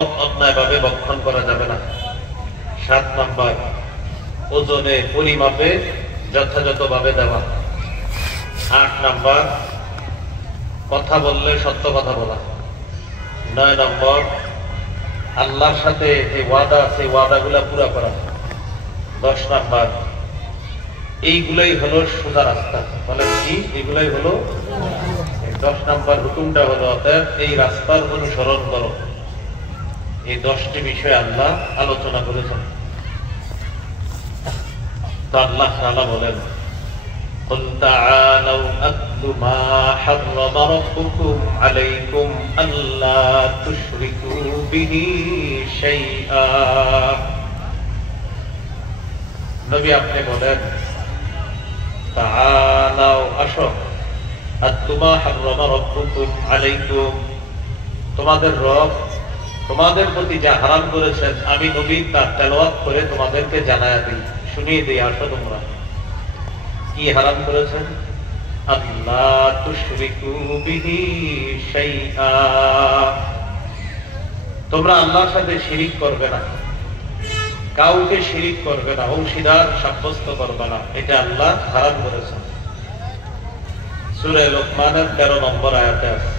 অন্যায়ভাবে ভক্ষণ করা যাবে না। 7 নম্বর, ওজনে পরিমাপে যথাযথভাবে দেওয়া। 8 নম্বর, কথা বললে সত্য কথা বলা। 9 নম্বর, আল্লাহর সাথে যে ওয়াদা আছে ওয়াদাগুলা পুরা করা। 10 নম্বর, এইগুলাই হলো সোজা রাস্তা। বলে কি? এগুলাই হলো 10 নম্বর হুকুমটা হলো, অতএব এই রাস্তার অনুসরণ করো। এই 10টি বিষয় আল্লাহ আলোচনা করেছেন। তো আল্লাহ তাআলা বলেন, قل تعالوا أتل ما حرم ربكم عليكم ألا تشركوا به شيئا। নবী আপনি বলেন, তাআলাও আসো, আতলু মা হাররামা রাব্বুকুম আলাইকুম, তোমাদের রব তোমাদের প্রতি যা হারাম করেছেন আমি নবী তার তেলাওয়াত করে তোমাদেরকে জানায়া দিই, শুনিয়ে দিই। আসো তোমরা কি হারাম করেছেন? আল্লাহ তুশরিকু বিহি শাইআ, তোমরা আল্লাহর সাথে শিরিক করবে না, কাউকে শিরিক করবে না, অংশীদার সাব্যস্ত করবে না, এটা আল্লাহ হারাম করেছেন। সূরা লোকমানের 13 নম্বর আয়াতে আছে,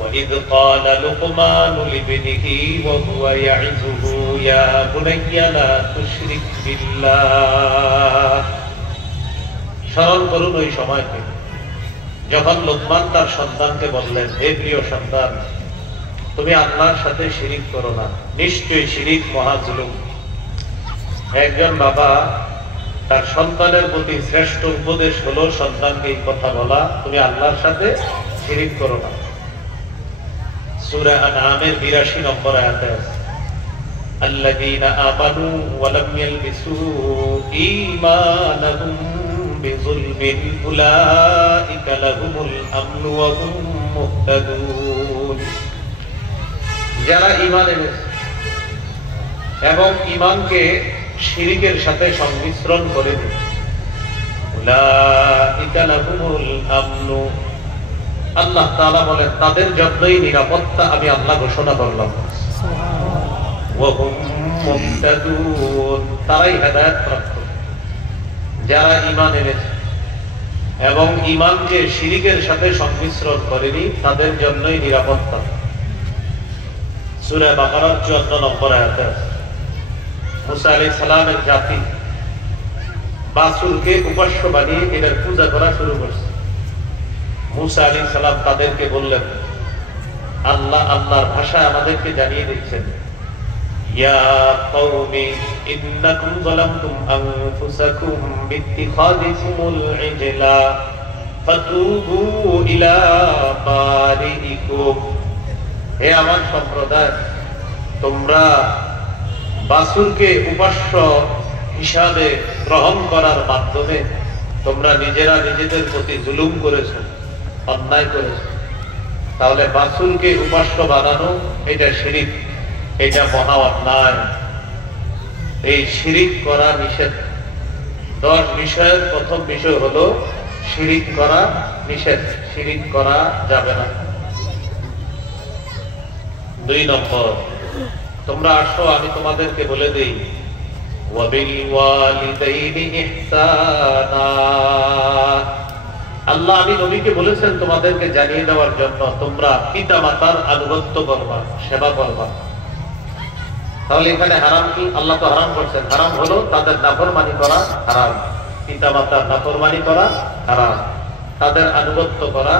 وَإِذْ قَالَ لُقْمَانُ لِابْنِهِ وَهُوَ يَعِظُهُ يَا بُنَيَّ لَا تُشْرِكْ بِاللَّهِ। স্মরণ করুন ওই সময়কে যখন লোকমান তার সন্তানকে বললেন, হে প্রিয় সন্তান, তুমি আল্লাহর সাথে শিরিক করো না, নিশ্চয়ই শিরিক মহা জুলুম। একজন বাবা তার সন্তানের প্রতি শ্রেষ্ঠ উপদেশ হলো সন্তানকে এই কথা বলা, তুমি আল্লাহর সাথে শিরিক করো না। সূরা আনআমের 82 নম্বর আয়াতে আছে, আল্লাযীনা আমানু ওয়া লাম ইয়ালবিসু ঈমানাহুম বিযুলমিন উলাইকা লাহুমুল আমনু ওয়া হুম মুহতাদুন। যারা ঈমান এনেছে এবং ঈমানকে শিরিকের সাথে সংমিশ্রণ করেনি, উলাইকা লাহুমুল আমনু, আল্লাহ তাআলা বলেন তাদের জন্যই নিরাপত্তা আমি আল্লাহ ঘোষণা করলাম। ওয়া হুম মুহতাদুন, তারাই হেদায়েত প্রাপ্ত। যারা ঈমান এনেছে এবং ঈমানকে শিরিকের সাথে সংমিশ্রণ করেনি তাদের জন্যই নিরাপত্তা। সূরা বাকারার 54 নম্বর আয়াতে আছে, মুসা আলাইহিস সালামের জাতি বাছুরকে উপাস্য বানিয়ে এদের পূজা করা শুরু করছে। মুসা আলাইহিস সালাম তাদেরকে বললেন, আল্লাহ আল্লাহর ভাষায় আমাদেরকে জানিয়ে দিচ্ছেন, ইয়া কওমি ইন্নাকুম যালামতুম আনফুসাকুম বিত্তিখাযিকুমুল ইজলা ফাতুবু ইলা বারিইকুম। হে আমার সম্প্রদায়, তোমরা বাছুরকে উপাস্য হিসাবে গ্রহণ করার মাধ্যমে তোমরা নিজেরা নিজেদের প্রতি জুলুম করেছো, অন্যায় করেছো। তাহলে বাছুরকে উপাস্য বানানো এটা শিরিক, এটা মহা অন্যায়। এই শিরিক করা নিষেধ। 10 বিষয়ের প্রথম বিষয় হলো শিরিক করা নিষেধ, শিরিক করা যাবে না। 2 নম্বর, তোমরা আসো আমি তোমাদেরকে বলে দেই, ওয়াবিল ওয়ালিদাইনি ইহসানা। আল্লাহ আমি নবীকে বলেছেন তোমাদেরকে জানিয়ে দেওয়ার জন্য তোমরা পিতা মাতার আনুগত্য করবা, সেবা করবা। তাহলে এখানে হারাম কি? আল্লাহ তো হারাম করছেন। হারাম হলো তাদের নাফরমানি করা হারাম, পিতা মাতার নাফরমানি করা হারাম, তাদের আনুগত্য করা,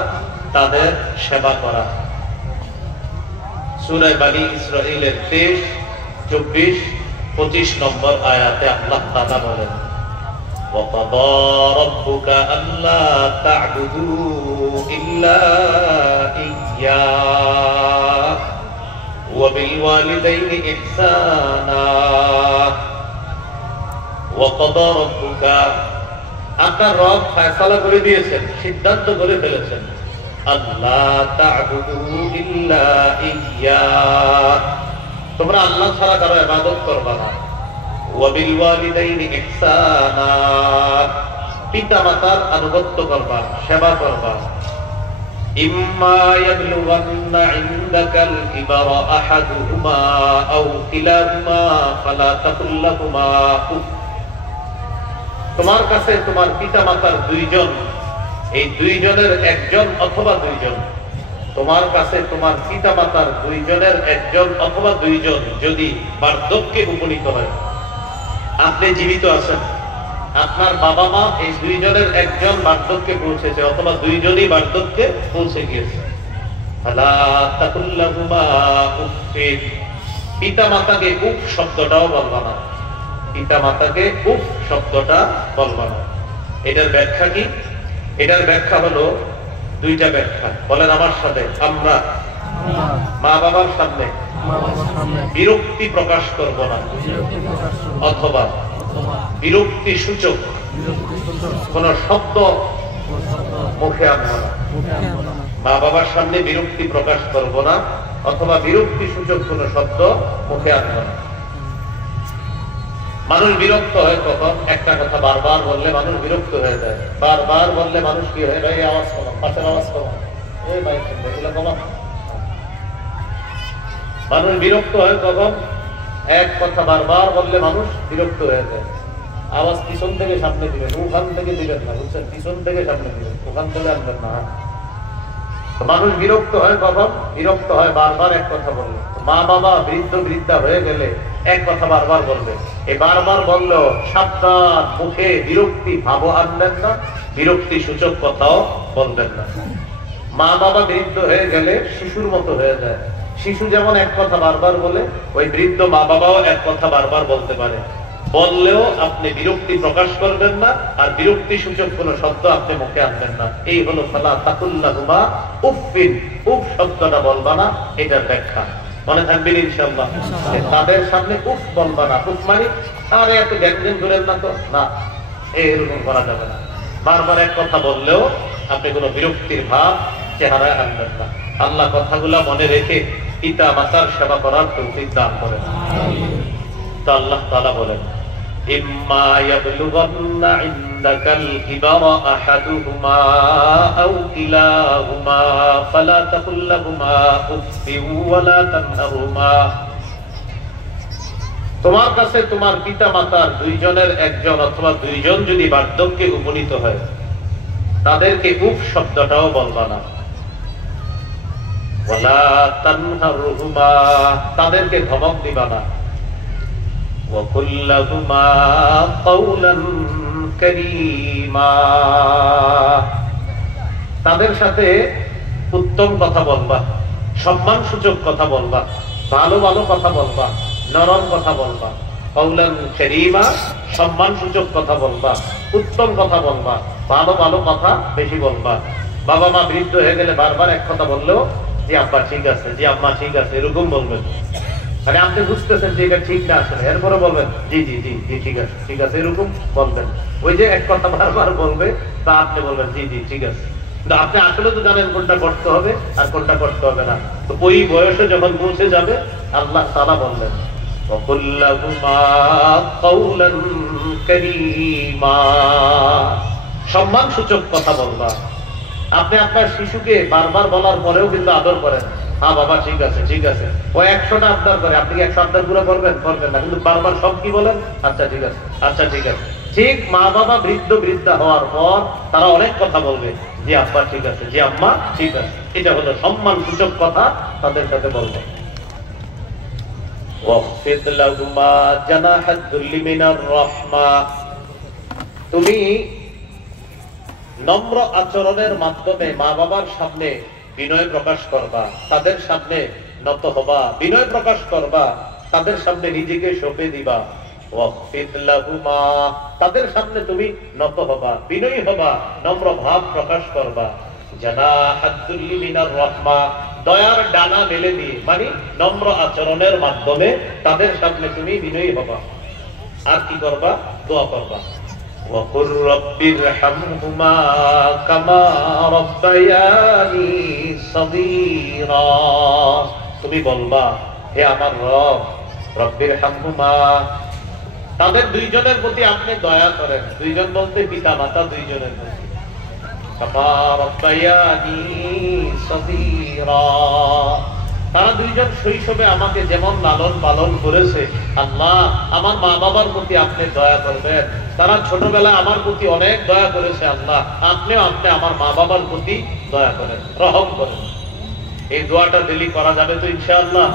তাদের সেবা করা। সূরা বনী ইসরাঈলের 23, 24, 25 নম্বর আয়াতে আল্লাহ তাআলা বলেন, وَقَضَى رَبُّكَ أَلَّا تَعْبُدُوا إِلَّا إِيَّاهُ وَبِالْوَالِدَيْنِ إِحْسَانًا وَقَضَى رَبُّكَ, আপনার রব ফয়সালা করে দিয়েছেন, সিদ্ধান্ত করে ফেলেছেন, আল্লাহ তা'বুদু ইল্লা ইয়্যাহ, তোমরা আল্লাহ ছাড়া কারো ইবাদত করবে না। ওয়াবিল ওয়ালিদাইনি ইহসানা, পিতা মাতার আনুগত্য করবা, সেবা করবা। ইম্মা ইয়াবলুগান্না ইনদাকাল কিবারা আহাদুহুমা আও কিলাহুমা ফালা তাকুল লাহুমা উফ। তোমার কাছে তোমার পিতামাতার দুইজন, এই দুইজনের একজন অথবা দুইজন, তোমার কাছে তোমার পিতামাতার দুইজনের একজন অথবা দুইজন যদি বার্ধক্যে উপনীত হয়, আপনি জীবিত আছেন, আপনার বাবা মা এই দুইজনের একজন বার্ধক্যে পৌঁছেছে অথবা দুইজনই বার্ধক্যে পৌঁছে গিয়েছে, ফালা তাকুল লাহুমা উফিন। পিতা মাতাকে উফ শব্দটাও বলবা না, পিতা মাতাকে উফ শব্দটা বলবা না। এটার ব্যাখ্যা কি? এটার ব্যাখ্যা হলো দুইটা ব্যাখ্যা, বলেন আমার সাথে। আমরা মা বাবার সামনে বিরক্তি প্রকাশ করব না, অথবা বিরক্তি সূচক কোন শব্দ মুখে আনবো না। মা বাবার সামনে বিরক্তি প্রকাশ করব না, অথবা বিরক্তি সূচক কোন শব্দ মুখে আনবো না। মানুষ বিরক্ত হয় কখন? একটা কথা বারবার বললে মানুষ বিরক্ত হয়ে যায়। বারবার বললে মানুষ কি হয়? ভাই আওয়াজ কমা, পাশের আওয়াজ কমা, এই ভাই এগুলো কমা। মানুষ বিরক্ত হয় কখন? এক কথা বারবার বললে মানুষ বিরক্ত হয়ে যায়। আওয়াজ পিছন থেকে সামনে দিবেন, ওখান থেকে দিবেন না, বুঝছেন? পিছন থেকে সামনে দিবেন, ওখান থেকে আনবেন না। মানুষ বিরক্ত হয় কখন? বিরক্ত হয় বারবার এক কথা বললে। মা বাবা বৃদ্ধ বৃদ্ধা হয়ে গেলে এক কথা বারবার বলবে, এই বারবার বললেও সাবধান, মুখে বিরক্তি ভাবও আনবেন না, বিরক্তি সূচক কথাও বলবেন না। মা বাবা বৃদ্ধ হয়ে গেলে শিশুর মতো হয়ে যায়। শিশু যেমন এক কথা বারবার বলে, ওই বৃদ্ধ মা বাবাও এক কথা বারবার বলতে পারে। বললেও আপনি বিরক্তি প্রকাশ করবেন না, আর বিরক্তি সূচক কোন শব্দ আপনি মুখে আনবেন না। এই হলো ফালা তাকুল লাহুমা উফিন, উফ শব্দটা বলবা না, এটার ব্যাখ্যা মনে থাকবেন ইনশাআল্লাহ। তাদের সামনে উফ বলবা না। উফ মানে আরে এত গ্যাঞ্জাম করেন না তো, না, এরকম করা যাবে না। বারবার এক কথা বললেও আপনি কোনো বিরক্তির ভাব চেহারায় আনবেন না। আল্লাহ কথাগুলা মনে রেখে পিতা মাতার সেবা করার তৌফিক দান করেন। তো আল্লাহ তাআলা বলেন, ইম্মা ইয়াবলুগান্না ইনদাকাল কিবারা আহাদুহুমা আও কিলাহুমা ফালা তাকুল লাহুমা উফিন ওয়ালা তানহারহুমা। তোমার কাছে তোমার পিতা মাতার দুইজনের একজন অথবা দুইজন যদি বার্ধক্যে উপনীত হয়, তাদেরকে উফ শব্দটাও বলবা না। ওয়ালা তানহারহুমা, তাদেরকে ধমক দিবা না। وَقُلْ لَهُمَا قَوْلًا كَرِيمًا, তাদের সাথে উত্তম কথা বলবা, সম্মান সূচক কথা বলবা, ভালো ভালো কথা বলবা, নরম কথা বলবা। কওলান কারীমা, সম্মান সূচক কথা বলবা, উত্তম কথা বলবা, ভালো ভালো কথা বেশি বলবা। বাবা মা বৃদ্ধ হয়ে গেলে বারবার এক কথা বললেও জি আব্বা ঠিক আছে, জি আম্মা ঠিক আছে, এরকম বলবেন। মানে আপনি বুঝতেছেন যে এটা ঠিক না আসলে, এরপরে বলবেন জি জি জি জি ঠিক আছে, ঠিক আছে, এরকম বলবেন। ওই যে এক কথা বারবার বলবে, তা আপনি বলবেন জি জি ঠিক আছে, কিন্তু আপনি আসলে তো জানেন কোনটা করতে হবে আর কোনটা করতে হবে না। তো ওই বয়সে যখন পৌঁছে যাবে, আল্লাহ তাআলা বললেন وَقُلْ لَهُمَا قَوْلًا كَرِيمًا, সম্মান সূচক কথা বলবা। আপনি আপনার শিশুকে বারবার বলার পরেও কিন্তু আদর করেন, হ্যাঁ বাবা ঠিক আছে ঠিক আছে। ও 100টা আবদার করে, আপনি কি 100 আবদার গুলো করবেন? করবেন না, কিন্তু বারবার সব কি বলেন? আচ্ছা ঠিক আছে, আচ্ছা ঠিক আছে। ঠিক মা বাবা বৃদ্ধ বৃদ্ধা হওয়ার পর তারা অনেক কথা বলবে, জি আব্বা ঠিক আছে, জি আম্মা ঠিক আছে। এটা হলো সম্মান সূচক কথা তাদের সাথে বলবে। ওয়াখফিদ লাহুমা জানাহাদ যুল্লি মিনার রাহমা, তুমি নম্র আচরণের মাধ্যমে মা বাবার সামনে বিনয় প্রকাশ করবা, তাদের সামনে নত হবা, বিনয় প্রকাশ করবা, তাদের সামনে নিজেকে সঁপে দিবা। ওয়াখফিদ লাহুমা, তাদের সামনে তুমি নত হবা, বিনয়ী হবা, নম্র ভাব প্রকাশ করবা। জানাহাদ যুল্লি মিনার রাহমা, দয়ার ডানা মেলে দিয়ে, মানে নম্র আচরণের মাধ্যমে তাদের সামনে তুমি বিনয়ী হবা। আর কি করবা? দোয়া করবা। وَقُلْ رَبِّ ارْحَمْهُمَا كَمَا رَبَّيَانِي صَغِيرًا, তুমি বলবা হে আমার রব, রব্বির হামহুমা, তাদের দুইজনের প্রতি আপনি দয়া করেন। দুইজন বলতে পিতা মাতা দুইজনের প্রতি। কামা রাব্বায়ানি সগীরা। তারা দুইজন শৈশবে আমাকে যেমন লালন পালন করেছে, আল্লাহ আমার মা বাবার প্রতি আপনি দয়া করবেন। তারা ছোটবেলায় আমার প্রতি অনেক দয়া করেছে, আল্লাহ আপনি আমার মা বাবার প্রতি দয়া করেন, রহম করেন। এই দোয়াটা ডেলি করা যাবে তো ইনশাআল্লাহ?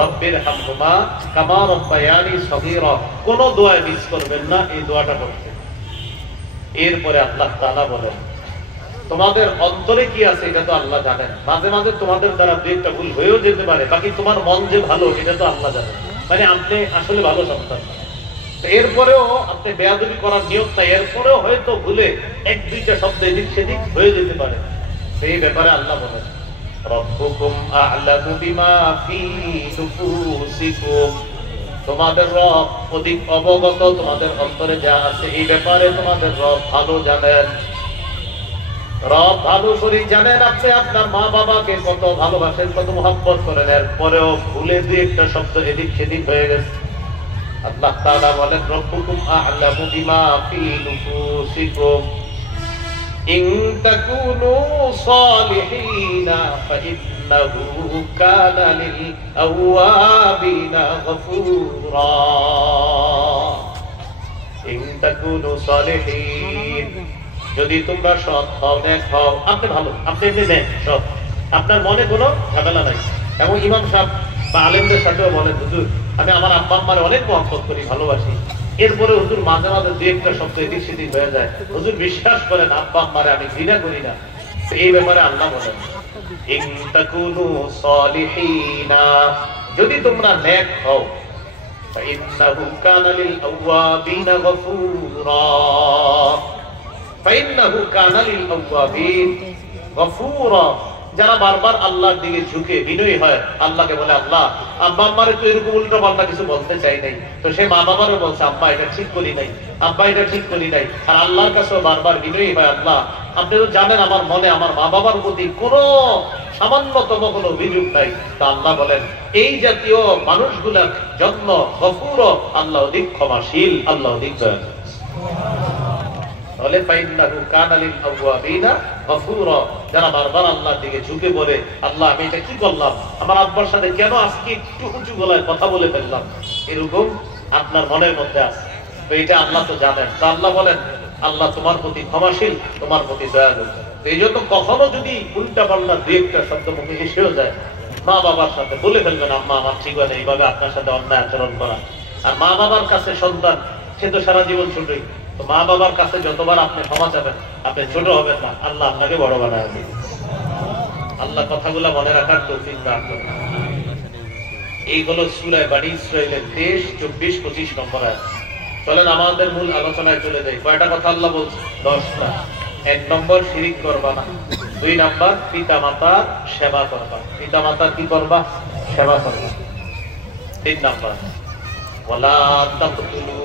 রব্বির হামহুমা কামা রাব্বায়ানি সগীরা, কোন দোয়া মিস করবেন না, এই দোয়াটা করতে। এরপরে আল্লাহ তাআলা বলেন, তোমাদের অন্তরে কি আছে এটা তো আল্লাহ জানেন। মাঝে মাঝে তোমাদের দ্বারা দুই একটা ভুল হয়েও যেতে পারে, বাকি তোমার মন যে ভালো এটা তো আল্লাহ জানেন। মানে আপনি আসলে ভালো সন্তান, এরপরেও আপনি বেয়াদবি করার নিয়ম নাই, এরপরেও হয়তো ভুলে এক দুইটা শব্দ এদিক সেদিক হয়ে যেতে পারে। এই ব্যাপারে আল্লাহ বলেন, রব্বুকুম আ'লামু বিমা ফী নুফুসিকুম, তোমাদের রব অধিক অবগত, তোমাদের অন্তরে যা আছে এই ব্যাপারে তোমাদের রব ভালো জানেন। রব ভালো করে জানেন আপনি আপনার মা বাবাকে কত ভালোবাসেন, কত মহব্বত করেন, এরপরেও ভুলে দুই একটা শব্দ এদিক সেদিক হয়ে গেছে। আল্লাহ তাআলা বলেন, রব্বুকুম আ'লামু বিমা ফী নুফুসিকুম ইন তাকুনু সালিহিনা ফাইন্নাহু কানা লিল আওয়াবিনা গফুরা। ইন তাকুনু সালিহিন, যদি তোমরা সৎ হও, নেক হও, আপনি ভালো, আপনি এমনি নেক সৎ, আপনার মনে কোনো ঝামেলা নাই। এবং ইমাম সাহেব বা আলেমদের সাথেও বলেন, হুজুর আমি আমার আব্বা আম্মার অনেক মহব্বত করি, ভালোবাসি, এরপরে হুজুর মাঝে মাঝে দুই একটা শব্দ এদিক সেদিক হয়ে যায়, হুজুর বিশ্বাস করেন আব্বা আম্মারে আমি ঘৃণা করি না। এই ব্যাপারে আল্লাহ বলেন, ইন তাকুনু সালিহিনা, যদি তোমরা নেক হও, ফাইন্নাহু কানা লিল আওয়াবিনা গফুরা, ফাইন্নাহু কানা লিল আওয়াবিন গফুরা। যারা বারবার আল্লাহর দিকে ঝুঁকে বিনয়ী হয়, আল্লাহকে বলে, আল্লাহ আব্বা আম্মারে তো এরকম উল্টা পাল্টা কিছু বলতে চাই নাই, তো সে মা বাবারও বলছে আব্বা এটা ঠিক করি নাই, আব্বা এটা ঠিক করি নাই, আর আল্লাহর কাছেও বারবার বিনয়ী হয়, আল্লাহ আপনি তো জানেন আমার মনে আমার মা বাবার প্রতি কোনো সামান্যতম কোনো অভিযোগ নাই। তা আল্লাহ বলেন, এই জাতীয় মানুষগুলোর জন্য গফুর, আল্লাহ অধিক ক্ষমাশীল, আল্লাহ অধিক দয়ালু। যারা বারবার আল্লাহর দিকে ঝুঁকে বলে, আল্লাহ আমি এটা কি করলাম, আমার আব্বার সাথে কেন আজকে একটু উঁচু গলায় কথা বলে ফেললাম, এরকম আপনার মনের মধ্যে আছে, তো এটা আল্লাহ তো জানেন। তা আল্লাহ বলেন, আল্লাহ তোমার প্রতি ক্ষমাশীল, তোমার প্রতি দয়ালু। এই জন্য কখনো যদি উল্টা পাল্টা দুই একটা শব্দ মুখে এসেও যায়, মা বাবার সাথে বলে ফেলবেন, আম্মা আমার ঠিক হয় না এইভাবে আপনার সাথে অন্যায় আচরণ করা। আর মা বাবার কাছে সন্তান, সে তো সারা জীবন ছোটই, তো মা বাবার কাছে যতবার আপনি ক্ষমা চাবেন, আপনি ছোট হবেন না, আল্লাহ আপনাকে বড় বানায় দিবেন। আল্লাহ কথাগুলো মনে রাখার তৌফিক দান করুন। এই হলো সূরা বনী ইসরাঈলের 23, 24, 25 নম্বর আয়াত। চলেন আমাদের মূল আলোচনায় চলে যাই। কয়টা কথা আল্লাহ বলছে? 10টা। 1 নম্বর শিরিক করবা না, 2 নম্বর পিতা মাতার সেবা করবা, পিতা মাতার কি করবা? সেবা করবা। 3 নম্বর ওয়ালা তাকতুলু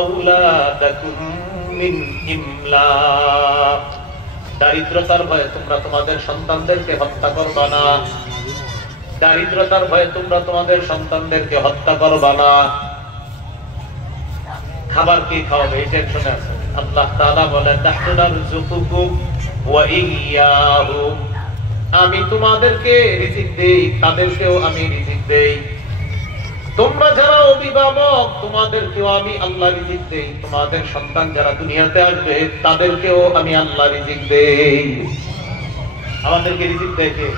আওলাদাকুম মিন ইমলাক, দারিদ্রতার ভয়ে তোমরা তোমাদের সন্তানদেরকে হত্যা করবা না, দারিদ্রতার ভয়ে তোমরা তোমাদের সন্তানদেরকে হত্যা করবা না। খাবার কি খাওয়াবে এই টেনশনে আছে। আল্লাহ তাআলা বলেন, নাহনু নারযুকুকুম ওয়া ইয়্যাহুম, আমি তোমাদেরকে রিজিক দেই, তাদেরকেও আমি রিজিক দেই। তোমরা যারা অভিভাবক তোমাদেরকেও আমি আল্লাহ রিজিক দেই, তোমাদের সন্তান যারা দুনিয়াতে আসবে তাদেরকেও আমি আল্লাহ রিজিক দেই। আমাদেরকে রিজিক দেয় কে?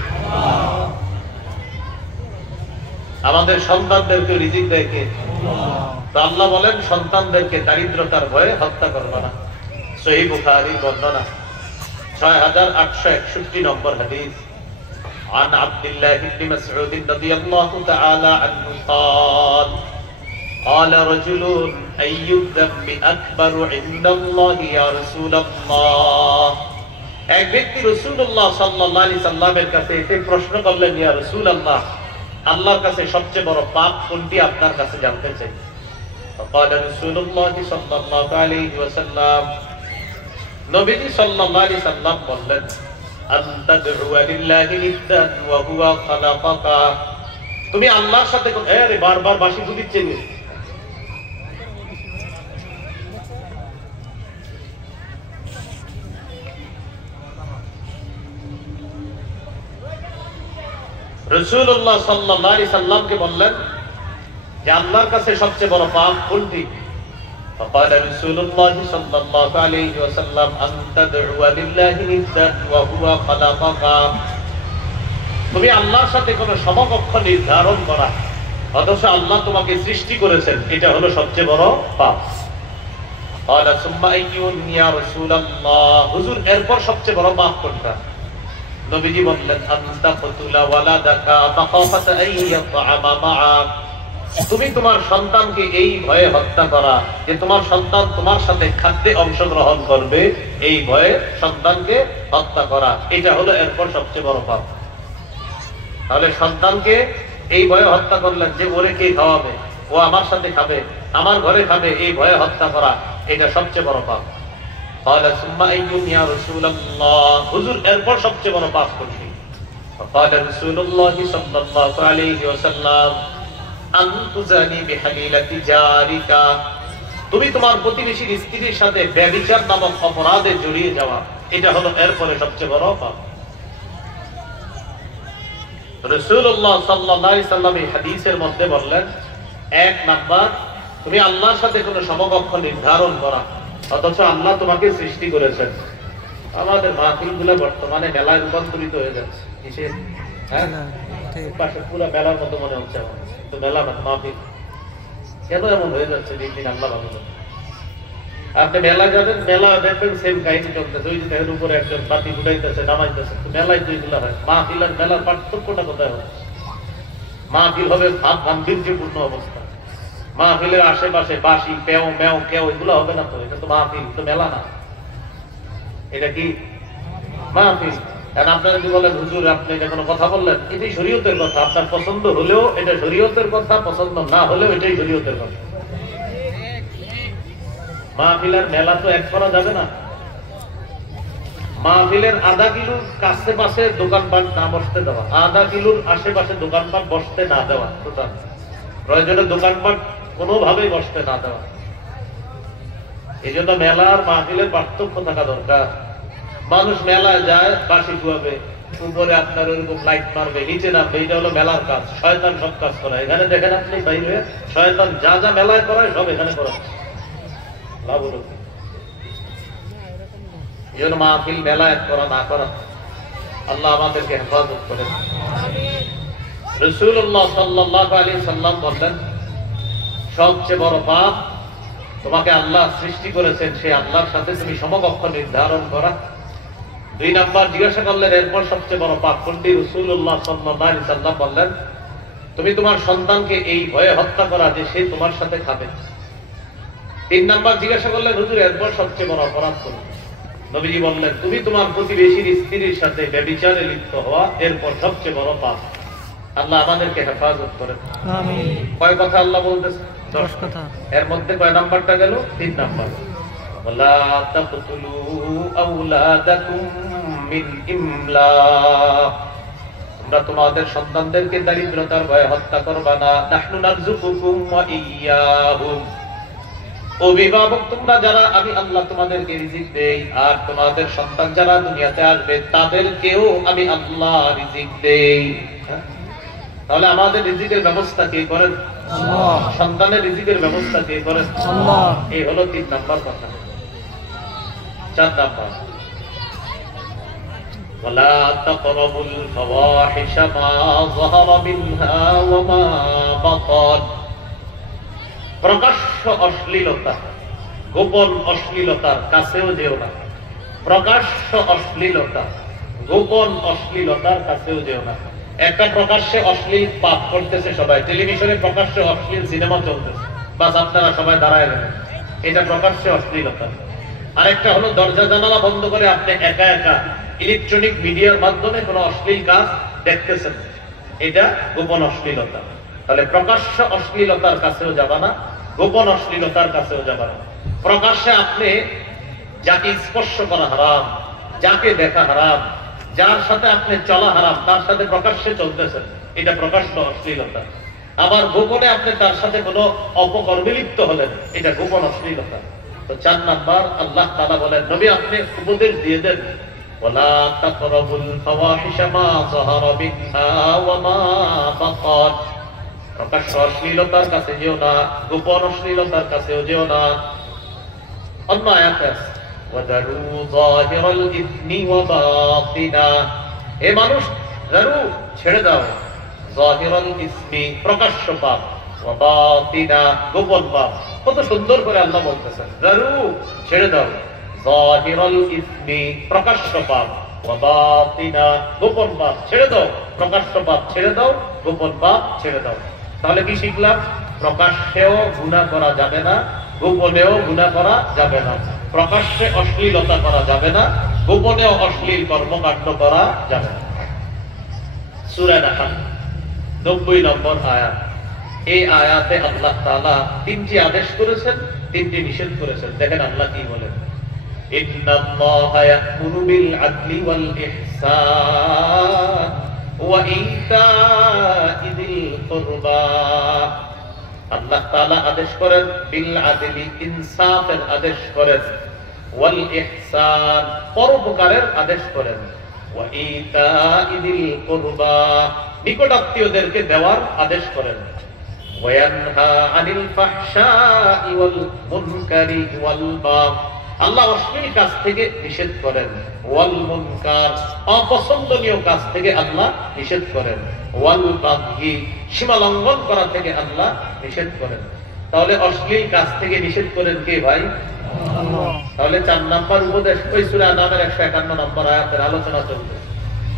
আমাদের সন্তানদেরকে রিজিক দেয় কে? তো আল্লাহ বলেন, সন্তানদেরকে দারিদ্রতার ভয়ে হত্যা করবে না। সহিহ বুখারীর বর্ণনা 6861 নম্বর হাদিস। عن عبد الله بن مسعود رضي الله تعالى عنه قال قال رجل أي الذنب أكبر عند الله يا رسول الله। এক ব্যক্তি রাসূলুল্লাহ সাল্লাল্লাহু আলাইহি সাল্লামের কাছে এসে প্রশ্ন করলেন, ইয়া রাসূলুল্লাহ, আল্লাহর কাছে সবচেয়ে বড় পাপ কোনটি আপনার কাছে জানতে চাই। فقال رسول الله صلى الله عليه وسلم, নবীজি সাল্লাল্লাহু আলাইহি সাল্লাম বললেন, তুমি আল্লাহর সাথে বারবার বাঁশি ফুটিচ্ছে, রাসূলুল্লাহ সাল্লাল্লাহু আলাইহি সাল্লামকে বললেন যে আল্লাহর কাছে সবচেয়ে বড় পাপ কোনটি? فقال رسول الله صلى الله عليه وسلم أن تدعو لله ندا وهو خلقك তুমি আল্লাহর সাথে কোনো সমকক্ষ নির্ধারণ করা অথচ আল্লাহ তোমাকে সৃষ্টি করেছেন, এটা হলো সবচেয়ে বড় পাপ। قال ثم أي يا رسول الله হুজুর এরপর সবচেয়ে বড় পাপ কোনটা? নবীজি বললেন أن تقتل ولدك مخافة أن يطعم معك তুমি তোমার সন্তানকে এই ভয়ে হত্যা করা যে তোমার সন্তান তোমার সাথে খাদ্যে অংশগ্রহণ করবে, এই ভয়ে সন্তানকে হত্যা করা, এটা হলো এরপর সবচেয়ে বড় পাপ। তাহলে সন্তানকে এই ভয়ে হত্যা করলেন যে ওরে কে খাওয়াবে, ও আমার সাথে খাবে, আমার ঘরে খাবে, এই ভয়ে হত্যা করা, এটা সবচেয়ে বড় পাপ। قال ثم أي يا رسول الله হুজুর এরপর সবচেয়ে বড় পাপ কোনটি? قال رسول الله صلى الله عليه وسلم তুমি তোমার প্রতিবেশীর স্ত্রীর সাথে ব্যভিচার নামক অপরাধে জড়িয়ে যাওয়া, এটা হলো এরপরে সবচেয়ে বড় পাপ। রাসূলুল্লাহ সাল্লাল্লাহু আলাইহি সাল্লাম এই হাদিসের মধ্যে বললেন, এক নাম্বার তুমি আল্লাহর সাথে কোনো সমকক্ষ নির্ধারণ করা অথচ আল্লাহ তোমাকে সৃষ্টি করেছেন। আমাদের মাহফিলগুলো বর্তমানে মেলায় রূপান্তরিত হয়ে যাচ্ছে, কিসের? হ্যাঁ, পাশে পুরো মেলার মতো মনে হচ্ছে আমার, তো মেলা না মাহফিল। কেন এমন হয়ে যাচ্ছে দিন দিন? আল্লাহ ভালো জানে। আপনি মেলা যাবেন, মেলা দেখবেন সেম কাহিনী চলতেছে, ওই যে এর উপরে একজন বাতি ফুটাইতেছে, নামাইতেছে, মেলায় তো এগুলো হয়। মাহফিল আর মেলার পার্থক্যটা কোথায় হয়? মাহফিল হবে গাম্ভীর্যপূর্ণ অবস্থা, মাহফিলের আশেপাশে বাঁশি পেও মেও কেউ এগুলো হবে না, তো এটা তো মাহফিল, তো মেলা না। এটা কি মাহফিল? আপনারা যদি বলেন হুজুর আপনি এটা কোনো কথা বললেন, এটাই শরীয়তের কথা, আপনার পছন্দ হলেও এটা শরীয়তের কথা, পছন্দ না হলেও এটাই শরীয়তের কথা। মাহফিলের মেলা তো এক করা যাবে না। মাহফিলের আধা কিলোর কাছে পাশে দোকানপাট না বসতে দেওয়া, আধা কিলোর আশেপাশে দোকানপাট বসতে না দেওয়া, টোটাল প্রয়োজনে দোকানপাট কোনোভাবেই বসতে না দেওয়া। এই জন্য মেলা আর মাহফিলের পার্থক্য থাকা দরকার। মানুষ মেলায় যায় বাঁশি ফুয়াবে, উপরে আপনার ওইরকম লাইট মারবে, নিচে নামবে, এটা হলো মেলার কাজ। শয়তান সব কাজ করায়। এখানে দেখেন আপনি বাইরে শয়তান যা যা মেলায় করায় সব এখানে করাচ্ছে। লাভ হলো কি? এই জন্য মাহফিল মেলায় করা না করা, আল্লাহ আমাদেরকে হেফাজত করেন। রাসূলুল্লাহ সাল্লাল্লাহু আলাইহি সাল্লাম বললেন, সবচেয়ে বড় পাপ তোমাকে আল্লাহ সৃষ্টি করেছেন সেই আল্লাহর সাথে তুমি সমকক্ষ নির্ধারণ করা। দুই নাম্বার জিজ্ঞাসা করলেন এরপর সবচেয়ে বড় পাপ কোনটি? রাসূলুল্লাহ সাল্লাল্লাহু আলাইহি সাল্লাম বললেন, তুমি তোমার সন্তানকে এই ভয়ে হত্যা করা যে সে তোমার সাথে খাবে। তিন নাম্বার জিজ্ঞাসা করলেন হুজুর এরপর সবচেয়ে বড় অপরাধ কোনটি? নবীজি বললেন, তুমি তোমার প্রতিবেশীর স্ত্রীর সাথে ব্যভিচারে লিপ্ত হওয়া, এরপর সবচেয়ে বড় পাপ। আল্লাহ আমাদেরকে হেফাজত করেন। আমিন। কয় কথা আল্লাহ বলতেছে? 10 কথা। এর মধ্যে কয় নাম্বারটা গেল? 3 নাম্বার। ওয়ালা তাকতুলু আওলাদাকুম মিন ইমলাক, তোমরা তোমাদের সন্তানদেরকে দারিদ্রতার ভয়ে হত্যা করবা না। নাহনু নারযুকুকুম ওয়া ইয়্যাহুম, অভিভাবক তোমরা যারা, আমি আল্লাহ তোমাদেরকে রিজিক দেই, আর তোমাদের সন্তান যারা দুনিয়াতে আসবে তাদেরকেও আমি আল্লাহ রিজিক দেই। তাহলে আমাদের রিজিকের ব্যবস্থা কে করেন? আল্লাহ। সন্তানের রিজিকের ব্যবস্থা কে করেন? আল্লাহ। এই হলো 3 নাম্বার কথা। 4 নাম্বার, ওয়ালা তাকরাবুল ফাওয়াহিশা মা যাহারা মিনহা ওয়া মা বাতান, প্রকাশ্য অশ্লীলতা, গোপন অশ্লীলতার কাছেও যেও না। প্রকাশ্য অশ্লীলতা, গোপন অশ্লীলতার কাছেও যেও না। একটা প্রকাশ্যে অশ্লীল পাপ করতেছে সবাই, টেলিভিশনে প্রকাশ্যে অশ্লীল সিনেমা চলতেছে, বাস আপনারা সবাই দাঁড়ায় গেলেন, এটা প্রকাশ্যে অশ্লীলতা। আরেকটা হলো দরজা জানালা বন্ধ করে আপনি একা একা ইলেকট্রনিক মিডিয়ার মাধ্যমে কোনো অশ্লীল কাজ দেখতেছেন, এটা গোপন অশ্লীলতা। তাহলে প্রকাশ্য অশ্লীলতার কাছেও যাবা না, গোপন অশ্লীলতার কাছেও যাবা না। প্রকাশ্যে আপনি যাকে স্পর্শ করা হারাম, যাকে দেখা হারাম, যার সাথে আপনি চলা হারাম, তার সাথে প্রকাশ্যে চলতেছেন, এটা প্রকাশ্য অশ্লীলতা। আবার গোপনে আপনি তার সাথে কোনো অপকর্মে লিপ্ত হলেন, এটা গোপন অশ্লীলতা। তো 4 নাম্বার, আল্লাহ তাআলা বলেন, নবী আপনি উপদেশ দিয়ে দেন ওয়ালা তাকরাবুল ফাওয়াহিশা মা যাহারা মিনহা ওয়া মা বাতান, প্রকাশ্য অশ্লীলতার কাছে যেও না, গোপন অশ্লীলতার কাছেও যেও না। অন্য আয়াত আছে ওয়াদারু যাহিরাল ইসমি ওয়া বাতিনা, হে মানুষ দারু ছেড়ে দাও, যাহিরাল ইসমি প্রকাশ্য পাপ, ওয়া বাতিনা গোপন পাপ। কত সুন্দর করে আল্লাহ বলতেছেন দারু ছেড়ে দাও, যাহিরাল ইসমি প্রকাশ্য পাপ, ওয়া বাতিনা গোপন পাপ ছেড়ে দাও, প্রকাশ্য পাপ ছেড়ে দাও, গোপন পাপ ছেড়ে দাও। তাহলে কি শিখলাম? প্রকাশ্যেও গুনাহ করা যাবে না, গোপনেও গুনাহ করা যাবে না। প্রকাশ্যে অশ্লীলতা করা যাবে না, গোপনেও অশ্লীল কর্মকাণ্ড করা যাবে না। সূরা নাহল 90 নম্বর আয়াত। এই আয়াতে আল্লাহ তাআলা তিনটি আদেশ করেছেন, তিনটি নিষেধ করেছেন। দেখেন আল্লাহ কি বলেন, ইন্নাল্লাহা ইয়া'মুরু বিল আদলি ওয়াল ইহসান ওয়া ইতা'i যিল কুরবা। আল্লাহ তাআলা আদেশ করেন বিল আদলি, ইনসাফের আদেশ করেন, ওয়াল ইহসান পরোপকারের আদেশ করেন, ওয়া ইতা'i যিল কুরবা নিকটাত্মীয়দেরকে দেওয়ার আদেশ করেন, ওয়া ইয়ানহা আনিল ফাহশাই ওয়াল মুনকারি ওয়াল বাগই আল্লাহ অশ্লীল কাজ থেকে নিষেধ করেন, ওয়াল মুনকার অপছন্দনীয় কাজ থেকে আল্লাহ নিষেধ করেন, ওয়াল বাগই সীমা লঙ্ঘন করা থেকে আল্লাহ নিষেধ করেন। তাহলে অশ্লীল কাজ থেকে নিষেধ করেন কে ভাই? আল্লাহ। তাহলে 4 নাম্বার উপদেশ ওই সূরা আনামের 151 নম্বর আয়াতের আলোচনা চলছে,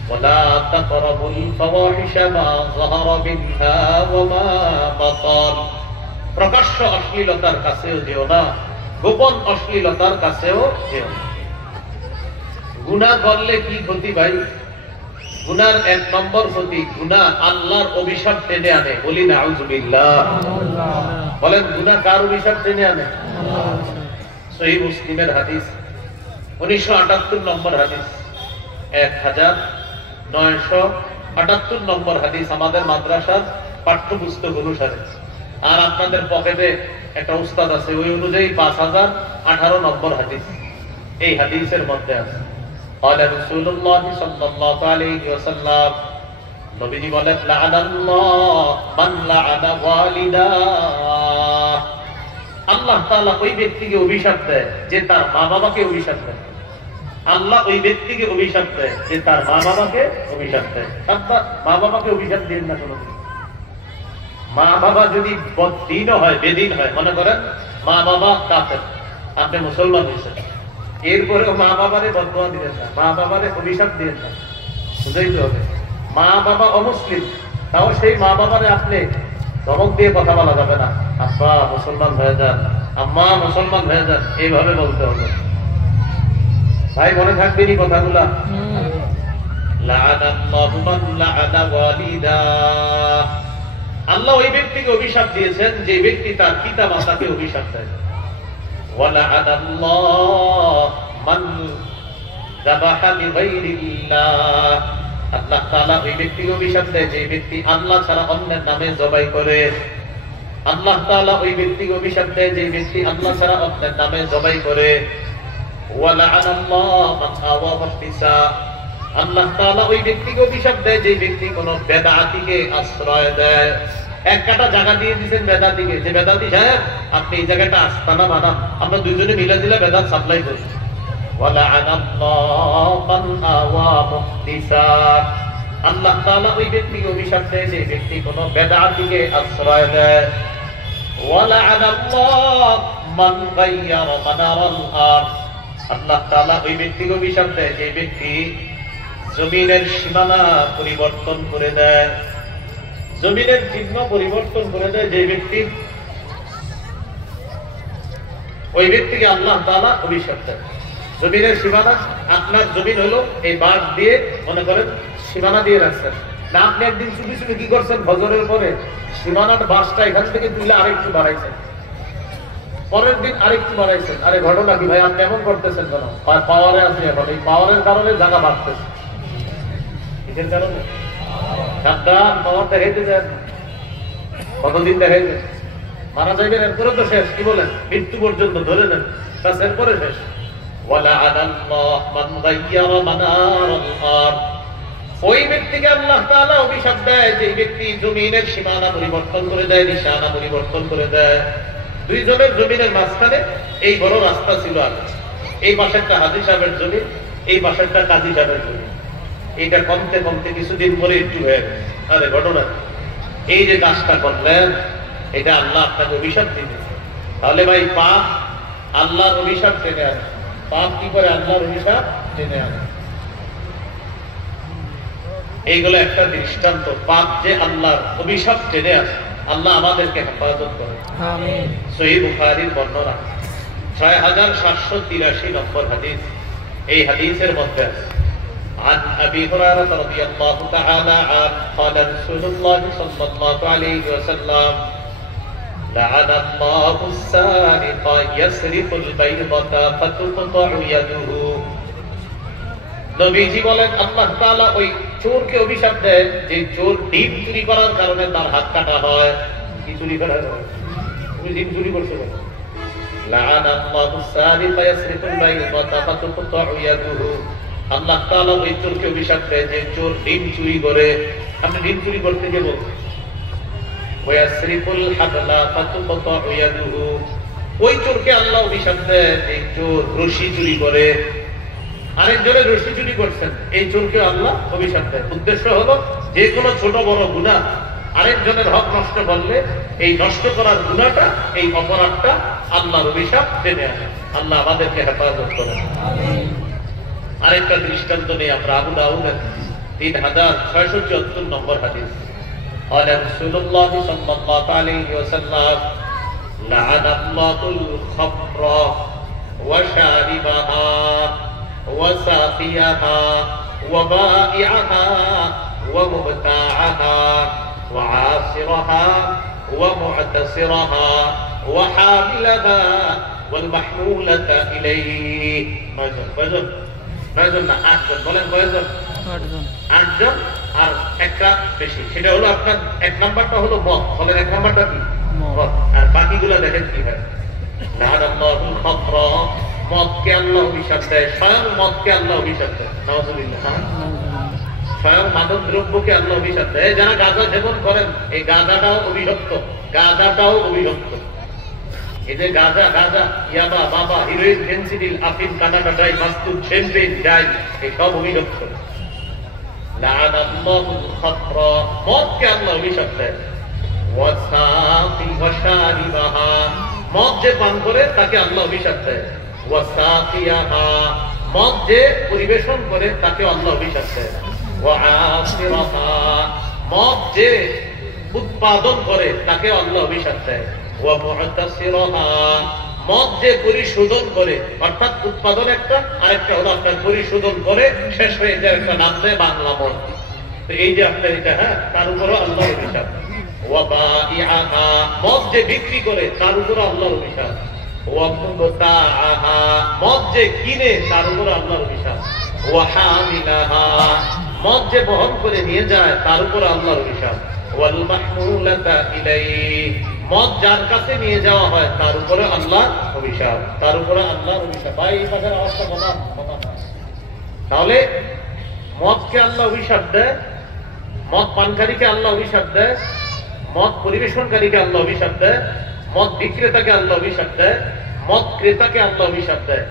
ওয়ালা তাকরাবুল ফাওয়াহিশা মা যাহারা মিনহা ওয়া মা বাতান, প্রকাশ্য অশ্লীলতার কাছেও যেও না, গোপন অশ্লীলতার কাছেও যেও না। গুনাহ করলে কি ক্ষতি ভাই? গুনার 1 নম্বর ক্ষতি, গুনাহ আল্লাহর অভিশাপ টেনে আনে। বলি নাউযুবিল্লাহ। বলেন গুনাহ কার অভিশাপ টেনে আনে? সহিহ মুসলিমের হাদিস 1978 নম্বর হাদিস, 1978 নম্বর হাদিস আমাদের মাদ্রাসার পাঠ্যপুস্তক অনুসারে। আর আপনাদের পকেটে একটা উস্তাদ আছে, ওই অনুযায়ী 5018 নম্বর হাদিস এই হাদিসের মধ্যে আছে। ক্বালা রাসূলুল্লাহ সাল্লাল্লাহু আলাইহি ওয়াসাল্লাম, নবীজি বলেন লা'নাল্লাহ মান লা'ানা ওয়ালিদা, আল্লাহ তাআলা ওই ব্যক্তিকে অভিশাপ দেয় যে তার মা বাবাকে অভিশাপ দেয়। আল্লাহ ওই ব্যক্তিকে অভিশাপ দেয় যে তার মা বাবাকে অভিশাপ দেয়। অর্থাৎ মা বাবাকে অভিশাপ দিন না কোনোদিন। মা বাবা যদি বদ্দীন হয়, বেদিন হয়, মনে করেন মা বাবা কাফের, আপনি মুসলমান হয়েছেন, এরপরেও মা বাবারে বদদোয়া দিলেন না, মা বাবারে অভিশাপ দিলেন না, বুঝাইতে হবে। মা বাবা অমুসলিম, তাও সেই মা বাবারে আপনি ধমক দিয়ে কথা বলা যাবে না, আব্বা মুসলমান হয়ে যান, আম্মা মুসলমান হয়ে যান, এইভাবে বলতে হবে। ভাই মনে থাকবেন এই কথাগুলা। লা'নাল্লাহু মান লা'ানা ওয়ালিদা, আল্লাহ ওই ব্যক্তিকে অভিশাপ দিয়েছেন যে ব্যক্তি তার পিতা মাতাকে অভিশাপ দেয়। ওয়া লা'ানাল্লাহু মান যাবাহা লিগাইরিল্লাহ, আল্লাহ তাআলা ওই ব্যক্তিকে অভিশাপ দেয় যে ব্যক্তি আল্লাহ ছাড়া অন্যের নামে জবাই করে। আল্লাহ তাআলা ওই ব্যক্তিকে অভিশাপ দেয় যে ব্যক্তি আল্লাহ ছাড়া অন্যের নামে জবাই করে। ওয়া লা'ানাল্লাহু মান আওয়া ওয়াহতিসা, আল্লাহ তাআলা ওই ব্যক্তিকে অভিশাপ দেয় যে ব্যক্তি কোন বেদাতীকে আশ্রয় দেয়। এক কাটা জায়গা দিয়ে দিবেন বেদাতীকে, যে বেদাতী সাহেব আপনি এই জায়গাটা আস্তানা বানান, আমরা দুইজনে মিলে দিলে বেদাত সাপ্লাই করি। ওয়া লা'ানাল্লাহু মান আওয়া মুহতিসা, আল্লাহ তাআলা ওই ব্যক্তিকে অভিশাপ দেয় যে ব্যক্তি কোন বেদাতীকে আশ্রয় দেয়। ওয়া লা'ানাল্লাহু মান গায়্যারা মানারাল আরদ, আল্লাহ তাআলা ওই ব্যক্তিকে অভিশাপ দেয় যে ব্যক্তি জমিনের সীমানা পরিবর্তন করে দেয়, জমিনের চিহ্ন পরিবর্তন করে দেয় যে ব্যক্তি, ওই ব্যক্তিকে আল্লাহ তাআলা অভিশাপ দেয়। জমিনের সীমানা, আপনার জমিন হলো এই বাঁশ দিয়ে মনে করেন সীমানা দিয়ে রাখছেন না, আপনি একদিন চুপি চুপি কি করছেন, ফজরের পরে সীমানার বাঁশটা এখান থেকে তুলে আরেকটু বাড়াইছেন, পরের দিন আরেকটু বাড়াইছেন। আরে ঘটনা কি ভাই, আপনি এমন করতেছেন কেন? পাওয়ারে আছে এখন, এই পাওয়ারের কারণে জায়গা বাড়তেছে। কিসের কারণে? সাবধান, পাওয়ার দেখাইতে যান, কতদিন দেখাইতে মারা যাইবেন, এরপরে তো শেষ। কি বলেন? মৃত্যু পর্যন্ত ধরে নেন, বাস এরপরে শেষ। ওয়ালা'আনাল্লাহ মান গায়্যারা মানারাল আরদ। ওই ব্যক্তিকে আল্লাহ তাআলা অভিশাপ দেয় যে ব্যক্তি জমিনের সীমানা পরিবর্তন করে দেয়, নিশানা পরিবর্তন করে দেয়। দুইজনের জমিনের মাঝখানে এই বড় রাস্তা ছিল আগে, এই পাশেরটা হাজী সাহেবের জমি, এই পাশেরটা কাজী সাহেবের জমি। এইটা কমতে কমতে কিছুদিন পরে একটু হয়ে গেছে। আরে ঘটনা, এই যে কাজটা করলেন এটা আল্লাহ আপনাকে অভিশাপ দিবে। তাহলে ভাই পাপ আল্লাহর অভিশাপ টেনে আনে। পাপ কি করে আল্লাহর অভিশাপ টেনে আনে। এইগুলো একটা দৃষ্টান্ত, পাপ যে আল্লাহর অভিশাপ টেনে আসে। আল্লাহ আমাদেরকে হেফাজত করে। আমিন। সহিহ বুখারীর বর্ণনা 6783 নম্বর হাদিস। এই হাদিসের মধ্যে আছে عن أبي هريرة رضي الله تعالى عنه قال رسول الله صلى الله عليه وسلم لعن الله السارق يسرق البيضة فتقطع يده। নবীজি বলেন আল্লাহ তাআলা ওই চোরকে অভিশাপ দেন যে চোর ডিম চুরি করার কারণে তার হাত কাটা হয়। কি চুরি করা হয়? তুমি ডিম চুরি করছো কেন? লা'আনাল্লাহু সারিকা ইয়াসরিকুল বাইদাতা ফাতুকতাউ ইয়াদুহু। আল্লাহ তাআলা ওই চোরকে অভিশাপ দেয় যে চোর ডিম চুরি করে। আপনি ডিম চুরি করতে গেল, ওয়া ইয়াসরিকুল হাবলা ফাতুকতাউ ইয়াদুহু। ওই চোরকে আল্লাহ অভিশাপ দেয় যে চোর রশি চুরি করে। আরেকজনের রশি চুরি করছেন, এই চোরকে আল্লাহ অভিশাপ দেয়। উদ্দেশ্য হলো যে কোনো ছোট বড় গুনাহ আরেকজনের হক নষ্ট করলে এই নষ্ট করার গুনাহটা, এই অপরাধটা আল্লাহর অভিশাপ টেনে আনে। আল্লাহ আমাদেরকে হেফাজত করেন। আরেকটা দৃষ্টান্ত নেই আমরা, আবু দাউদের 3674 নম্বর হাদিস। قال رسول الله صلى الله عليه وسلم لعن الله الخمر وشاربها وساقيها وبائعها ومبتاعها وعاصرها ومعتصرها وحاملها والمحمولة إليه. আটজন আর একটা বেশি, সেটা হলো আপনার এক নাম্বারটা হলো মদ। বলেন এক নাম্বারটা কি? মদ। আর বাকিগুলো দেখেন কি হয়। মদকে আল্লাহ অভিশাপ দেয়, স্বয়ং মদকে আল্লাহ অভিশাপ দেয়। নাউযুবিল্লাহ। স্বয়ং মাদক দ্রব্যকে আল্লাহ অভিশাপ দেয়। যারা গাঁজা সেবন করেন, এই গাঁজাটাও অভিশপ্ত, গাঁজাটাও অভিশপ্ত। এই যে গাঁজা, ইয়াবা, বাবা, হিরোইন, ফেন্সিডিল, আফিম, কানাডা ড্রাই, মাস্তুদ, শ্যাম্পেন, ডাই, এই সব অভিশপ্ত। লা'আনাল্লাহুল খামরা, মদকে আল্লাহ অভিশাপ দেয়। ওয়াসাকি ওয়াশারিবাহা, মদ যে পান করে তাকে আল্লাহ অভিশাপ দেয়। ওয়াসাকিয়াহা, মদ যে পরিবেশন করে তাকে আল্লাহ অভিশাপ দেয়। ওয়াআসিরাহা, মদ যে উৎপাদন করে তাকে আল্লাহ অভিশাপ দেয়। ওয়ামুতাসিরাহা, মদ যে পরিশোধন করে, অর্থাৎ উৎপাদন একটা, আরেকটা হলো আপনার পরিশোধন করে শেষ হয়ে যায়, একটা নাম দেয় বাংলা মদ। তো এই যে আপনার এটা, হ্যাঁ, তার উপরও আল্লাহর অভিশাপ। ওয়াবাইআহা, মদ যে বিক্রি করে তার উপরও আল্লাহর অভিশাপ। ওয়ামুবতাআহা, মদ যে কিনে তার উপরও আল্লাহর অভিশাপ। ওয়াহামিলাহা, মদ যে বহন করে নিয়ে যায় তার উপর আল্লাহর অভিশাপ। ওয়াল মাহমুলাতা ইলাইহি, মদ যার কাছে নিয়ে যাওয়া হয় তার উপরে আল্লাহর অভিশাপ, তার উপরে আল্লাহর অভিশাপ। ভাই এই কথার অবস্থা কথা। তাহলে মদকে আল্লাহ অভিশাপ দেয়, মদ পানকারীকে আল্লাহ অভিশাপ দেয়, মদ পরিবেশনকারীকে আল্লাহ অভিশাপ দেয়, মদ বিক্রেতাকে আল্লাহ অভিশাপ দেয়, মদ ক্রেতাকে আল্লাহ অভিশাপ দেয়,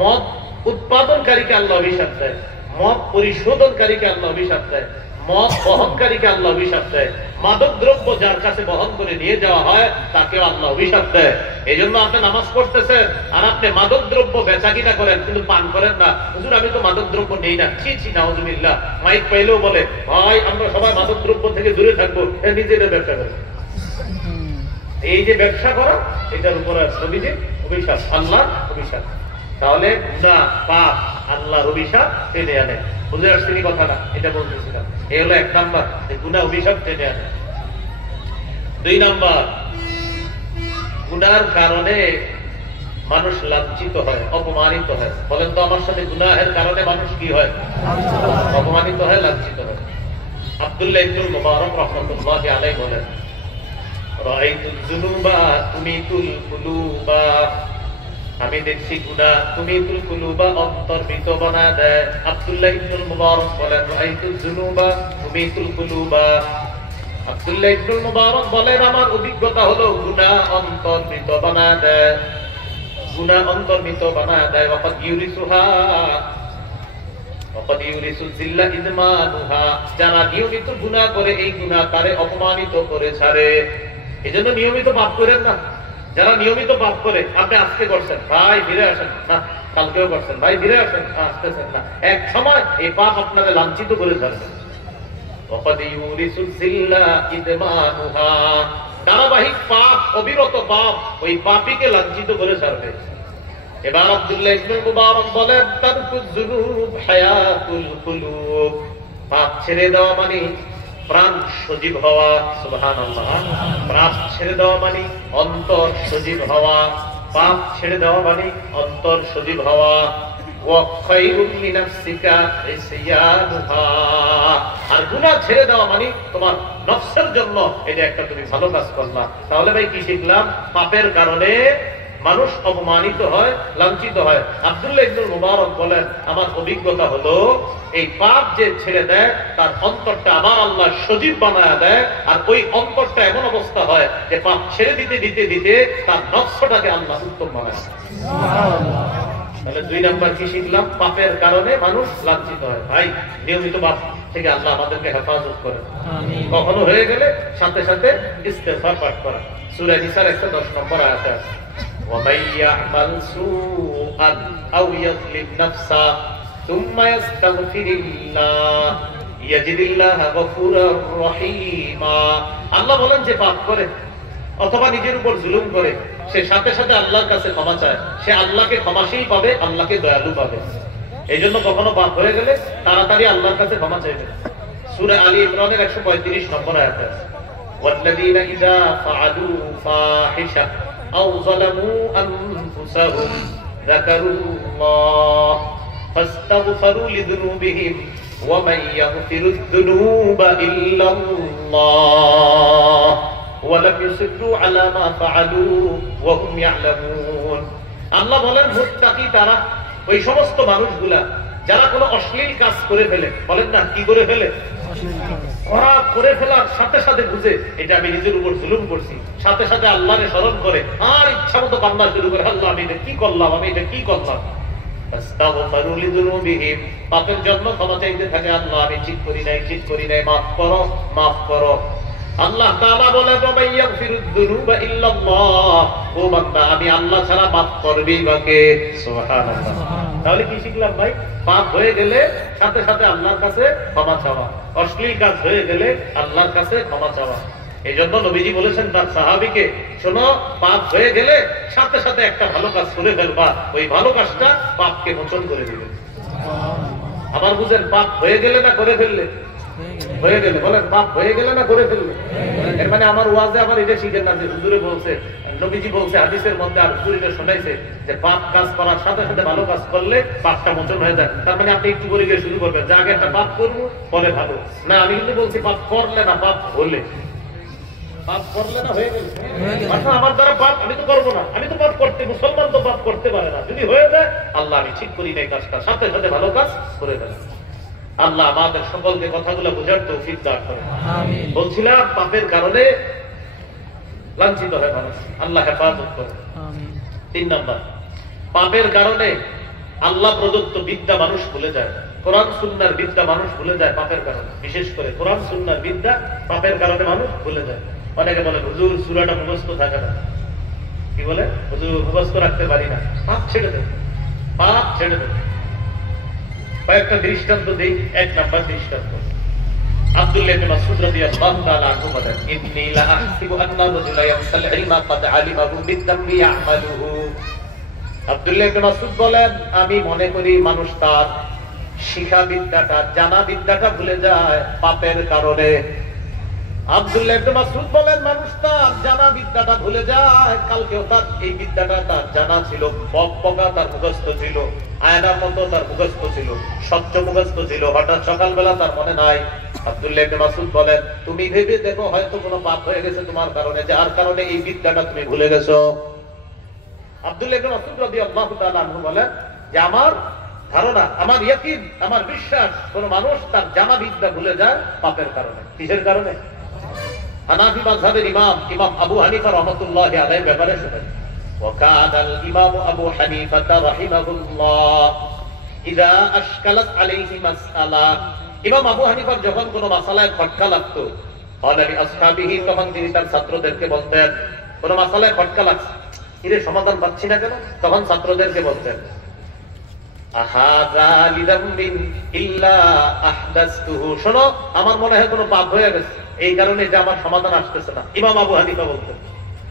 মদ উৎপাদনকারীকে আল্লাহ অভিশাপ দেয়, মদ পরিশোধনকারীকে আল্লাহ অভিশাপ দেয়, মদ বহনকারীকে আল্লাহ অভিশাপ দেয়, মাদক দ্রব্য যার কাছে বহন করে নিয়ে যাওয়া হয় তাকেও আল্লাহ অভিশাপ দেয়। এই জন্য আপনি নামাজ পড়তেছেন আর আপনি মাদক দ্রব্য বেচা কিনা করেন কিন্তু পান করেন না। হুজুর আমি তো মাদক দ্রব্য নেই না, ছি ছি, নাউযুবিল্লাহ। মাইক পাইলেও বলে ভাই আমরা সবাই মাদক দ্রব্য থেকে দূরে থাকবো, নিজেদের ব্যবসা করে। এই যে ব্যবসা করা, এটার উপর নবীজি অভিশাপ, আল্লাহর অভিশাপ। তাহলে গুনাহ, পাপ আল্লাহর অভিশাপ টেনে আনে। বুঝে আসছেন কথা না? এটা বলতেছিলাম। এই হলো এক নাম্বার, গুনাহ অভিশাপ টেনে আনে। দুই নাম্বার, গুনাহর কারণে মানুষ লাঞ্ছিত হয়, অপমানিত হয়। বলেন তো আমার সাথে, গুনাহের কারণে মানুষ কি হয়? অপমানিত হয়, লাঞ্ছিত হয়। আব্দুল্লাহ ইবনুল মুবারক রাহমাতুল্লাহি আলাইহি বলেন, রাআইতুল যুনুবা তুমিতুল কুলুবা আমি দেখছি গুনাহ তুমিতুল কুলুবা অন্তর্হিত বানা দেয়। আব্দুল্লাহ ইবনুল মুবারক বলেন রাআইতুল যুনুবা তুমিতুল কুলুবা। আব্দুল্লাহ ইবনুল মুবারক বলেন আমার অভিজ্ঞতা হলো গুনাহ অন্তর্হিত বানা দেয়, গুনাহ অন্তর্হিত বানা দেয়। ওয়াকাদ ইউরিসুহা ওয়াকাদ ইউরিসু জিল্লা ইদমানুহা। যারা নিয়মিত গুনাহ করে এই গুনাহ তারে অপমানিত করে ছাড়ে। এজন্য নিয়মিত পাপ করেন না। যারা নিয়মিত পাপ করে, আপনি আজকে করছেন, ভাই ফিরে আসেন না, কালকেও করছেন, ভাই ফিরে আসেন, আসতেছেন না, এক সময় এই পাপ আপনাদের লাঞ্ছিত করে ছাড়বে। ধারাবাহিক পাপ, অবিরত পাপ ওই পাপীকে লাঞ্ছিত করে ছাড়বে। এবার আব্দুল্লাহ ইবনে মুবারক বলেন তারকুজ যুনুব হায়াতুল কুলুব। পাপ ছেড়ে দেওয়া মানে প্রাণ সজীব হওয়া। সুবহানাল্লাহ। পাপ ছেড়ে দেওয়া মানে অন্তর সজীব হওয়া। পাপ ছেড়ে দেওয়া মানে অন্তর সজীব হওয়া। ওয়া খায়রুম লিনাফসিকা ইসয়ানুহা। আর গুনাহ ছেড়ে দেওয়া মানে তোমার নফসের জন্য এটা একটা তুমি ভালো কাজ করলা। তাহলে ভাই কি শিখলাম? পাপের কারণে মানুষ অপমানিত হয়, লাঞ্ছিত হয়। আব্দুল্লাহ ইবনুল মুবারক বলেন আমার অভিজ্ঞতা হলো এই পাপ যে ছেড়ে দেয় তার অন্তরটা আবার আল্লাহ সজীব বানায় দেয়। আর ওই অন্তরটা এমন অবস্থা হয় যে পাপ ছেড়ে দিতে দিতে দিতে তার নফসটাকে আল্লাহ উত্তম বানায়। তাহলে 2 নাম্বার কি শিখলাম? পাপের কারণে মানুষ লাঞ্ছিত হয়। ভাই নিয়মিত পাপ থেকে আল্লাহ আমাদেরকে হেফাজত করে। কখনো হয়ে গেলে সাথে সাথে ইস্তেগফার পাঠ করা। সূরা নিসার 110 নম্বর আয়াতে আছে وَمَن يَعْمَلْ سُوءًا أَوْ يَظْلِمْ نَفْسَهُ ثُمَّ يَسْتَغْفِرِ اللَّهَ يَجِدِ اللَّهَ غَفُورًا رَّحِيمًا। আল্লাহ বলেন যে পাপ করে অথবা নিজের উপর জুলুম করে সে সাথে সাথে আল্লাহর কাছে ক্ষমা চায়, সে আল্লাহকে ক্ষমাশীল পাবে, আল্লাহকে দয়ালু পাবে। এইজন্য কখনো পাপ হয়ে গেলে তাড়াতাড়ি আল্লাহর কাছে ক্ষমা চাইবে। সূরা আলী ইমরানের 135 নম্বর আয়াতে আছে ওয়াল্লাযীনা ইযা ফাআলু ফাহিশা أو ظلموا أنفسهم ذكروا الله فاستغفروا لذنوبهم ومن يغفر الذنوب إلا الله ولم يصروا على ما فعلوا وهم يعلمون। আল্লাহ বলেন মুত্তাকি তারা ওই সমস্ত মানুষগুলা যারা কোনো অশ্লীল কাজ করে ফেলে। বলেন না কি করে ফেলে? খারাপ করে ফেলার সাথে সাথে বুঝে এটা আমি নিজের উপর জুলুম করছি, সাথে সাথে আল্লাহরে স্মরণ করে আর ইচ্ছা মতো কান্না শুরু করে আল্লাহ আমি এটা কি করলাম, আমি এটা কি করলাম। পাপের জন্য ক্ষমা চাইতে থাকে আল্লাহ আমি ঠিক করি নাই, ঠিক করি নাই, মাফ করো, মাফ করো। আল্লাহ তাআলা বলে ইয়াগফিরুয-যুনুবা ইল্লাল্লাহ। ও বান্দা আমি আল্লাহ ছাড়া মাফ করবেই বা কে? সুবহানাল্লাহ। তাহলে কি শিখলাম ভাই? পাপ হয়ে গেলে সাথে সাথে আল্লাহর কাছে ক্ষমা চাওয়া, অশ্লীল কাজ হয়ে গেলে আল্লাহর কাছে ক্ষমা চাওয়া। এই জন্য নবীজি বলেছেন তার সাহাবীকে, শোনো পাপ হয়ে গেলে সাথে সাথে একটা ভালো কাজ করে ফেলবা, ওই ভালো কাজটা পাপকে মোচন করে দিবে। আবার বুঝেন পাপ হয়ে গেলে না করে ফেললে? হয়ে গেলে। বলেন পাপ হয়ে গেলে না করে ফেললে? এর মানে আমার ওয়াজে আবার এটা শিখেন না যে হুজুরে বলছে, নবীজি বলছে হাদিসের মধ্যে আর হুজুরে শোনাইছে যে পাপ কাজ করার সাথে সাথে ভালো কাজ করলে পাপটা মোচন হয়ে যায়। তার মানে আপনি একটু করে গিয়ে শুরু করবেন যে আগে একটা পাপ করবো পরে ভালো না। আমি কিন্তু বলছি পাপ করলে না, পাপ হলে। পাপ করলে না হয়ে গেলে আচ্ছা আমার দ্বারা পাপ আমি তো করবো না, আমি তো পাপ করতে, মুসলমান তো পাপ করতে পারে না। যদি হয়ে যায় আল্লাহ আমি ঠিক করি নাই কাজটা, সাথে সাথে ভালো কাজ করে ফেলে। আল্লাহ আমাদের সকলকে কথাগুলো বোঝার তৌফিক দান করেন। আমিন। বলছিলাম পাপের কারণে লাঞ্ছিত হয় মানুষ, আল্লাহ হেফাজত করেন। আমিন। 3 নাম্বার, পাপের কারণে আল্লাহ প্রদত্ত বিদ্যা মানুষ ভুলে যায়। কোরআন সুন্নাহর বিদ্যা মানুষ ভুলে যায় পাপের কারণে। বিশেষ করে কোরআন সুন্নাহর বিদ্যা পাপের কারণে মানুষ ভুলে যায়। অনেকে বলে হুজুর সূরাটা মুখস্থ থাকে না। কি বলে? হুজুর মুখস্থ রাখতে পারি না। পাপ ছেড়ে দেন, পাপ ছেড়ে দেন। কয়েকটা দৃষ্টান্ত দেই। 1 নাম্বার দৃষ্টান্ত আব্দুল্লাহ ইবনে মাসউদ রাদিয়াল্লাহু তাআলা আনহু বলেন ইন্নী লা আহসিবু আন্না রাজুলা ইয়াসাল ইলমা ক্বাদ আলিমাহু বিদ-দামবি ইয়ামালুহু। আব্দুল্লাহ ইবনে মাসউদ বলেন আমি মনে করি মানুষ তার শিখা বিদ্যাটা, জানা বিদ্যাটা ভুলে যায় পাপের কারণে। আব্দুল্লাহ ইবনে মাসউদ বলেন মানুষ তার জানা বিদ্যাটা ভুলে যায়। কালকেও তার এই বিদ্যাটা তার জানা ছিল, পকা তার মুখস্থ ছিল, আয়নার মতো তার মুখস্থ ছিল, স্বচ্ছ মুখস্থ ছিল, হঠাৎ সকালবেলা তার মনে নাই। আব্দুল্লাহ ইবনে মাসউদ বলেন তুমি ভেবে দেখো হয়তো কোনো পাপ হয়ে গেছে তোমার কারণে, যার কারণে এই বিদ্যাটা তুমি ভুলে গেছো। আব্দুল্লাহ ইবনে মাসউদ রাদিয়াল্লাহু তাআলা আনহু বলেন যে আমার ধারণা, আমার ইয়াকিন, আমার বিশ্বাস, কোন মানুষ তার জামা বিদ্যা ভুলে যায় পাপের কারণে। কিসের কারণে? হানাফি মাযহাবের ইমাম আবু হানিফা রাহমাতুল্লাহি আলাইহির ব্যাপারে শুনেন, وكان الإمام أبو حنيفة رحمه الله إذا أشكلت عليه مسألة, ইমাম আবু হানিফার যখন কোনো মাসালায় খটকা লাগতো, قال لأصحابه, তখন তিনি তার ছাত্রদেরকে বলতেন, কোন মাসালায় খটকা লাগছে, এর সমাধান পাচ্ছি না কেন, তখন ছাত্রদেরকে বলতেন, আহাযা লিযামবিন ইল্লা আহদাসতুহু, শোনো আমার মনে হয় কোনো পাপ হয়ে গেছে, এই কারণে যে আমার সমাধান আসতেছে না। ইমাম আবু হানিফা বলতেন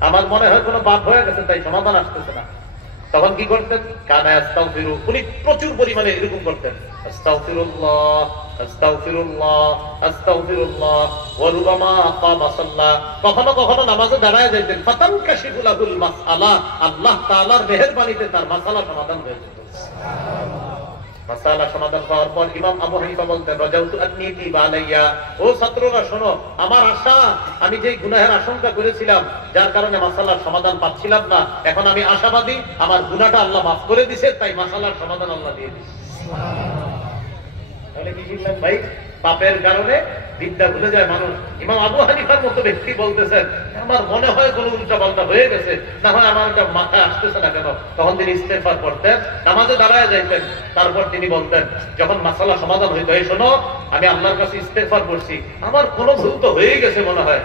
আমার মনে হয় কোনো পাপ হয়ে গেছে তাই সমাধান আসতেছে না। তখন কি করতেন? কানা আস্তাগফিরু, উনি প্রচুর পরিমাণে এরকম করতেন, আস্তাগফিরুল্লাহ আস্তাগফিরুল্লাহ আস্তাগফিরুল্লাহ, ওয়া রুবামা কামা সাল্লা, কখনো কখনো নামাজে দাঁড়ায় যাইতেন, ফাতানকাশিফু লাহুল মাসআলা, আল্লাহ তাআলার মেহেরবানিতে তার মাসালা সমাধান হয়ে যেত। মাসালা সমাধান হওয়ার পর ইমাম আবু হানিফা বলতেন, রাজাউতু আন্নী তিবা আলাইয়া, ও ছাত্ররা শোনো, আমার আশা, আমি যে গুনাহের আশঙ্কা করেছিলাম যার কারণে মাসালার সমাধান পাচ্ছিলাম না, এখন আমি আশাবাদী আমার গুনাহটা আল্লাহ মাফ করে দিয়েছে, তাই মাসালার সমাধান আল্লাহ দিয়ে দিয়েছে। তাহলে কি শিখলাম ভাই? পাপের কারণে বিদ্যা ভুলে যায় মানুষ। ইমাম আবু হানিফার মতো ব্যক্তি বলতেছেন আমার মনে হয় কোন উল্টা পাল্টা হয়ে গেছে, না হয় আমার এটা মাথায় আসতেছে না কেন, তখন তিনি ইস্তেগফার করতেন, নামাজে দাঁড়ায় যাইতেন, তারপর তিনি বলতেন যখন মাসালা সমাধান হইতো, এই শোনো আমি আল্লাহর কাছে ইস্তেগফার করছি, আমার কোনো ভুল তো হয়েই গেছে মনে হয়,